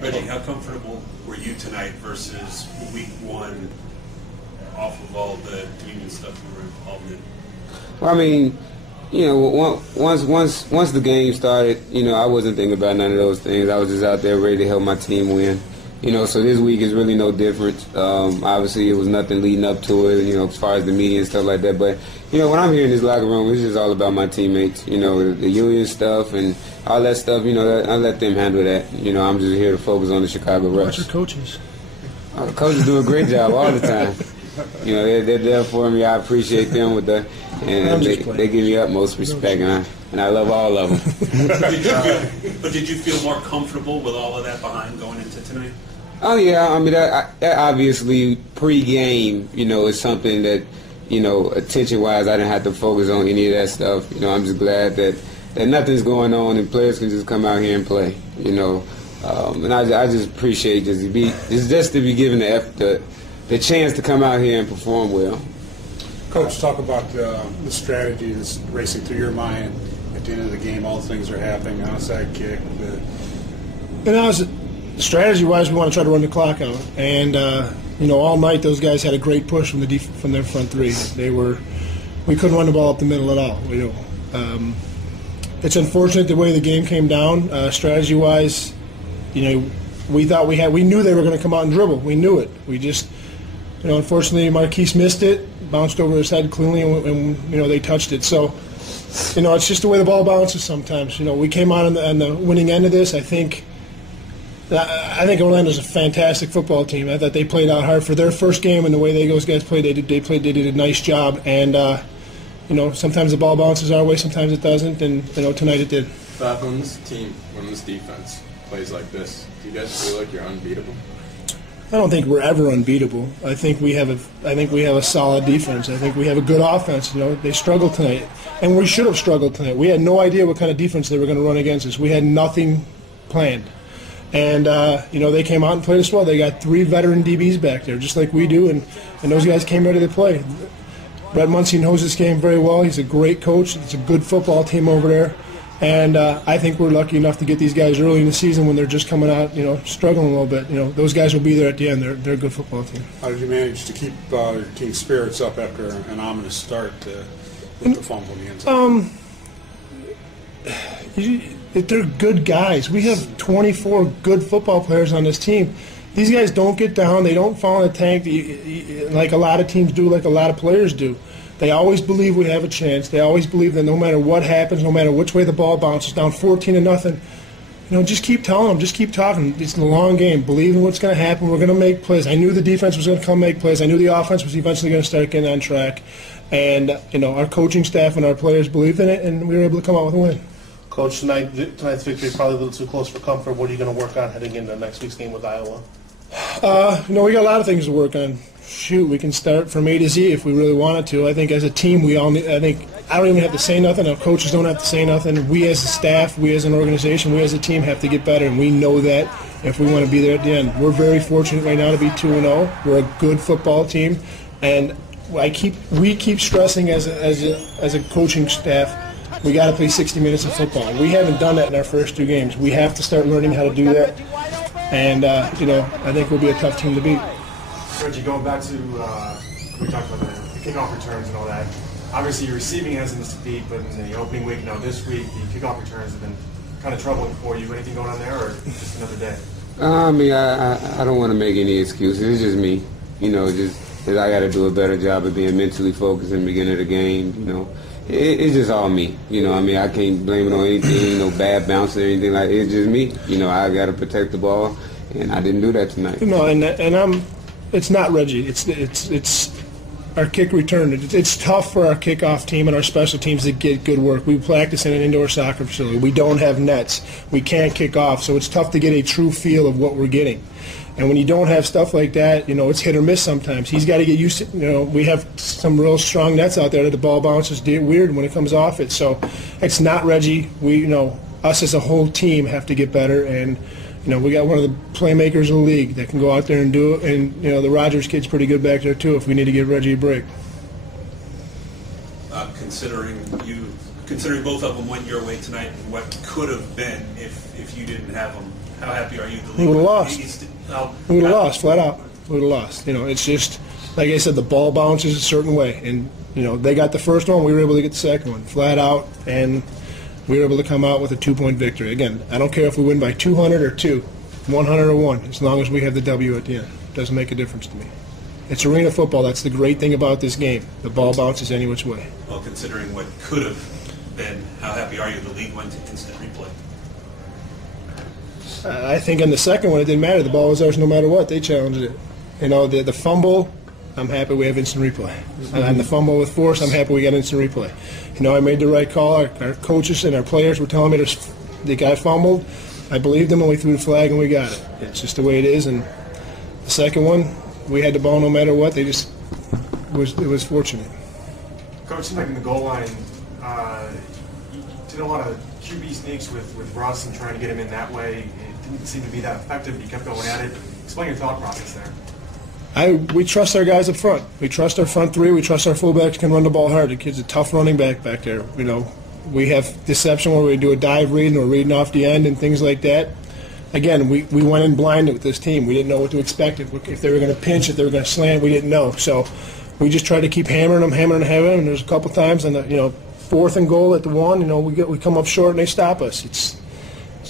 Reggie, how comfortable were you tonight versus week one off of all the union stuff you were involved in? Well, I mean, you know, once the game started, you know, I wasn't thinking about none of those things. I was just out there ready to help my team win. You know, so this week is really no different. Obviously, it was nothing leading up to it, you know, as far as the media and stuff like that. But, you know, when I'm here in this locker room, it's just all about my teammates. You know, the union stuff and all that stuff, you know, I let them handle that. You know, I'm just here to focus on the Chicago Rush. What's your coaches? The coaches do a great job all the time. You know, they're there for me. I appreciate them and they give me utmost respect, and I love all of them. But did you feel more comfortable with all of that behind going into tonight? Oh, yeah. I mean, that obviously pre-game, you know, is something that, you know, attention-wise, I didn't have to focus on any of that stuff. You know, I'm just glad that nothing's going on and players can just come out here and play, you know. And I just appreciate just to be given the chance to come out here and perform well. Coach, talk about the strategy that's racing through your mind at the end of the game. All the things are happening, onside kick. Strategy-wise, we want to try to run the clock out. And, you know, all night those guys had a great push from their front three. We couldn't run the ball up the middle at all. You know, it's unfortunate the way the game came down. Strategy-wise, you know, we knew they were going to come out and dribble. We knew it. We just, you know, unfortunately Marquise missed it, bounced over his head cleanly, and you know, they touched it. So, you know, it's just the way the ball bounces sometimes. You know, we came out on the winning end of this. I think Orlando's a fantastic football team. I thought they played out hard for their first game, and the way those guys played, they did a nice job. And you know, sometimes the ball bounces our way, sometimes it doesn't, and you know, tonight it did. When this defense plays like this, do you guys feel like you're unbeatable? I don't think we're ever unbeatable. I think we have a solid defense. I think we have a good offense. You know, they struggled tonight, and we should have struggled tonight. We had no idea what kind of defense they were going to run against us. We had nothing planned. And, you know, they came out and played us well. They got 3 veteran DBs back there, just like we do, and those guys came ready to play. Brett Muncie knows this game very well. He's a great coach. It's a good football team over there. And I think we're lucky enough to get these guys early in the season when they're just coming out, you know, struggling a little bit. You know, those guys will be there at the end. They're a good football team. How did you manage to keep your team's spirits up after an ominous start with the fumble in the end zone? They're good guys. We have 24 good football players on this team. These guys don't get down. They don't fall in the tank like a lot of teams do, like a lot of players do. They always believe we have a chance. They always believe that no matter what happens, no matter which way the ball bounces, down 14-0, you know, just keep telling them, just keep talking. It's a long game. Believe in what's going to happen. We're going to make plays. I knew the defense was going to come make plays. I knew the offense was eventually going to start getting on track. And, you know, our coaching staff and our players believed in it, and we were able to come out with a win. Coach, tonight's victory is probably a little too close for comfort. What are you going to work on heading into next week's game with Iowa? You know, we got a lot of things to work on. Shoot, we can start from A to Z if we really wanted to. I think as a team, we all need. I don't even have to say nothing. Our coaches don't have to say nothing. We as a staff, we as an organization, we as a team have to get better, and we know that if we want to be there at the end. We're very fortunate right now to be 2-0. We're a good football team, and we keep stressing as a coaching staff. We got to play 60 minutes of football. We haven't done that in our first 2 games. We have to start learning how to do that, and you know, I think we'll be a tough team to beat. Reggie, going back to, we talked about the kickoff returns and all that. Obviously, your receiving hasn't missed a beat, but in the opening week, this week, the kickoff returns have been kind of troubling for you. Anything going on there, or just another day? I mean, I don't want to make any excuses. It's just me. You know, I got to do a better job of being mentally focused in the beginning of the game. You know, it's just all me. You know, I mean, I can't blame it on anything, no bad bounce or anything like that. It's just me. You know, I got to protect the ball, and I didn't do that tonight. No, and it's not Reggie. It's our kick return. It's tough for our kickoff team and our special teams to get good work. We practice in an indoor soccer facility. We don't have nets. We can't kick off, so it's tough to get a true feel of what we're getting. And when you don't have stuff like that, you know, it's hit or miss sometimes. He's got to get used to, you know, we have some real strong nets out there that the ball bounces weird when it comes off it. So it's not Reggie. We, you know, us as a whole team have to get better, and you know, we got one of the playmakers of the league that can go out there and do it. And, you know, the Rogers kid's pretty good back there, too, if we need to give Reggie a break. Considering you considering both of them went your way tonight and what could have been if you didn't have them, how happy are you? We would have lost. We would have lost, flat out. We would have lost. It's just, like I said, the ball bounces a certain way. And, they got the first one, we were able to get the second one, flat out. And we were able to come out with a 2-point victory. Again, I don't care if we win by 200 or 2, 100 or 1, as long as we have the W at the end. It doesn't make a difference to me. It's arena football. That's the great thing about this game. The ball bounces any which way. Well, considering what could have been, how happy are you the league went to instant replay? I think in the second one it didn't matter. The ball was ours no matter what. They challenged it. The fumble, I'm happy we have instant replay. And the fumble with force, I'm happy we got instant replay. I made the right call. Our coaches and our players were telling me the guy fumbled. I believed them and we threw the flag and we got it. It's just the way it is. And the second one, we had the ball no matter what. It was fortunate. Coach, seemed like in the goal line, you did a lot of QB sneaks with Russ and trying to get him in that way. It didn't seem to be that effective, but you kept going at it. Explain your thought process there. We trust our guys up front. We trust our front three. We trust our fullbacks can run the ball hard. The kid's a tough running back there. We have deception where we do a dive read and we're reading off the end and things like that. Again, we went in blind with this team. We didn't know what to expect. If they were going to pinch, if they were going to slant, we didn't know. So we just tried to keep hammering them. And there's a couple times on the 4th and goal at the 1. We come up short and they stop us. It's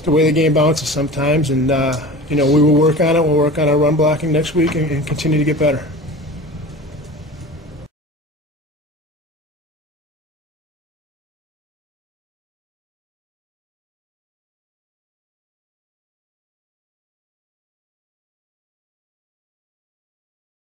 the way the game bounces sometimes. And we will work on it. We'll work on our run blocking next week and continue to get better.